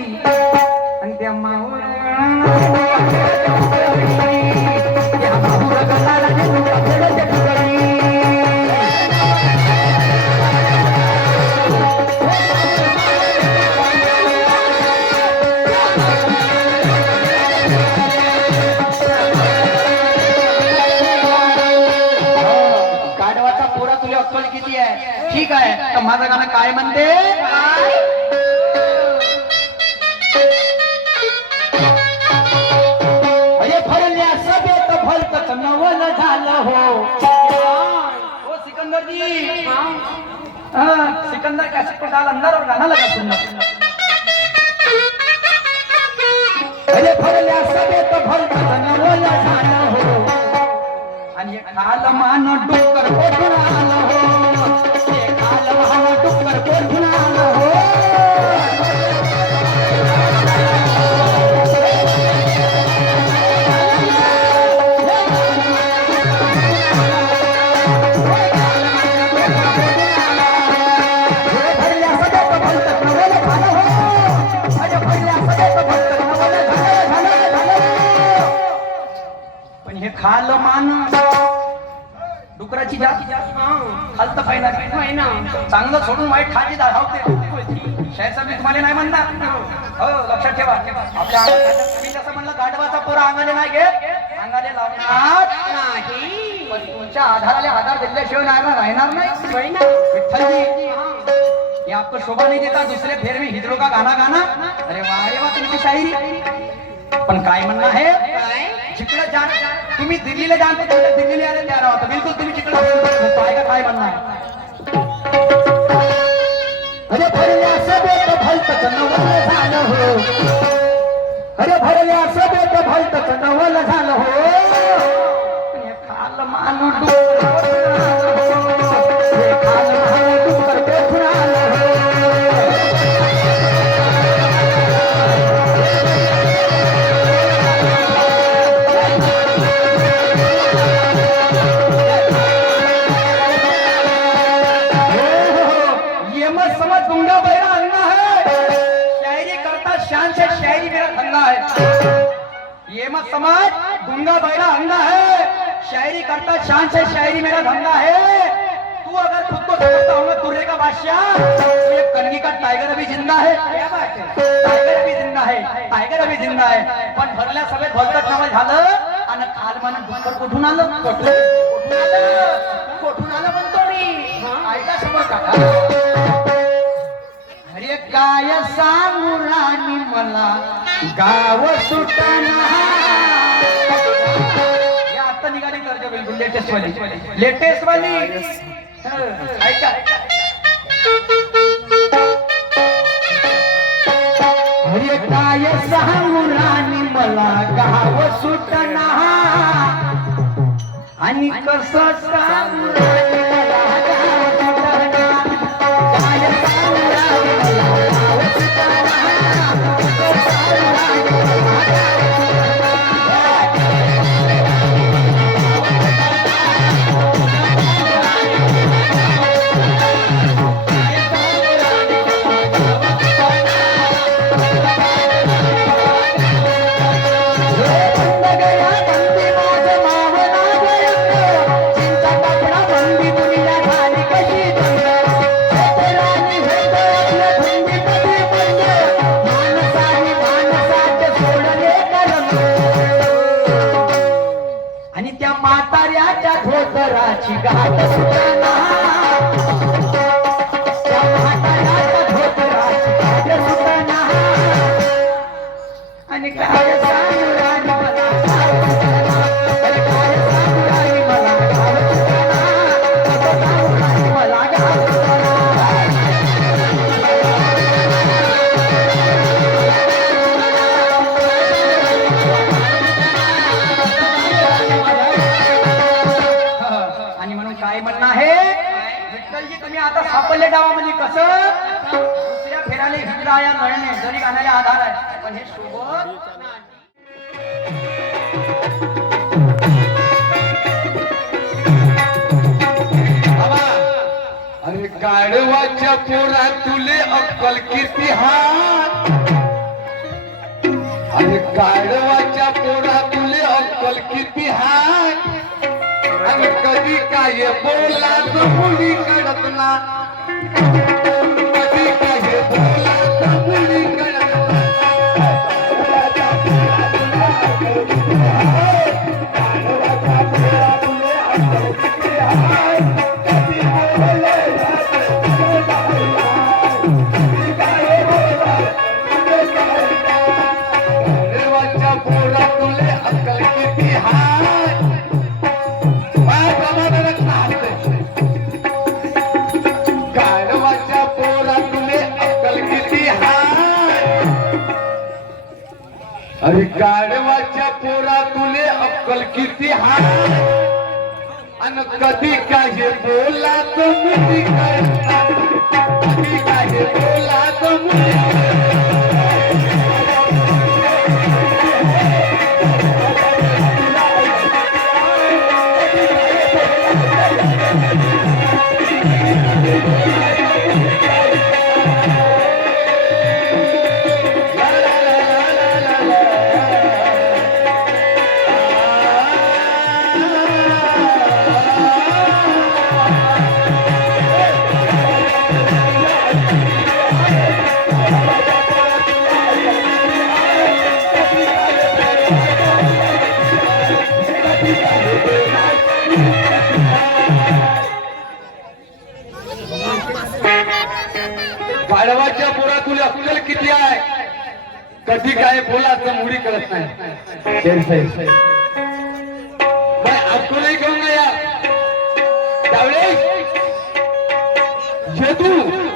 आणि त्या माऊर त्या माऊर गलाला नेऊन टाकलं त्या ठिकाणी. गाढवाचा पोरा तुला अक्कल किती आहे? ठीक आहे, तर माझं गाणं काय म्हणते? अरे भरल्या सभेत भलतच नवल झालं हो. ओ सिकंदरजी, सिकंदर कैसे को डाल अंदर और गाना लगा सुनना. अरे भरल्या सभेत भलतच नवल झालं हो. आणि खाल मान डोकर कोठून आलं हो. खाल मान डोकर कोठून आलं हो. पण हे खाल मान डुकराची जाती खालत पाहिजे चांगलं सोडून वाईट खाली दाखवते. शायचा मी तुम्हाला नाही म्हणणार. हो लक्षात ठेवा. आपल्या मी जसं म्हणलं गाढवाचा पोरा अंगाले नाही घेत, अंगाले लावणार नाही. पण तुमच्या आधाराला आधार दिल्याशिवाय राहणार नाही. विठ्ठलजी ये आपको शोभा नहीं देता दूसरे फेर में हिजड़ों का गाना गाना. अरे वाह तुमची शायरी. पण काय म्हणणं आहे? जिकडे जाण तुम्ही दिल्लीला जाण तर तुमच्या दिल्लीला यायला तयार आहोत. बिलकुल तुम्ही जिकडे आहे काय म्हणणार? अरे भरल्या सभेत भलतच नवल झालं हो. अरे भरल्या सभेत भलतच नवल झालं हो. खाल मान डुकर खाल मान डुकर कोठून आलं हो. ये मत समझ गुंगा बैरा अंधा है. शायरी करता शान से शायरी मेरा धंधा है. तू अगर खुद को समझता हूँ मैं तुर्रे का बादशाह, तो ये कलगी का टाइगर अभी जिंदा है. टाइगर अभी जिंदा है. टाइगर अभी जिंदा है. पण भरल्या सगळ्यात भलतच नाव झालं. आणि कालमानं डुक्कर कुठून आलं? कुठून आलं म्हणतो मी. ऐका समोर काका. अरे काय सांगू राणी मला गाव सुटना. आता निघाली कर्ज बिलकुल लेटेस्ट वाली ऐका. अरे काय सांगू राणी मला गाव सुटना. आणि कसं सांगू राणी मला गाव सुटना. काय सांगू राणी मला गाव सुटना. धोतराची गाठ सुटना. त्या म्हाताऱ्याच्या धोतराची गाठ सुटना. आणि काय सांगू राणी मला गाव सुटना. अरे काय सांगू राणी मला गाव सुटना. कसं सांगू राणी मला गाव सुटना. काय म्हणणं आहे? विठ्ठलजी तुम्ही आता सापडले डावामध्ये कसं दुसऱ्या फेराले हिजडा या नळणे जरी गाण्याला आधार आहे, पण हे सोबत अरे गाढवाच्या पोरा तुले अक्कल किती हात. काय बोला तो मुली कळत ना कधी काय बोला तो मुली कळत देवाच्या पोरा तुले अक्कल किती हाय गाढवाच्या पोरा तुले अक्कल किती हाय अरे गाढवाच्या पोरा तुले अक्कल किती हाय अन कधी काही बोला तो मुली कळतात कधी काही बोला तो मुली गाढवाच्या पोरा तुला अक्कल किती आहे कधी काय बोलाचं मुडी करत नाही मैं आपको नहीं कहूंगा यार त्यावेळेस जे तू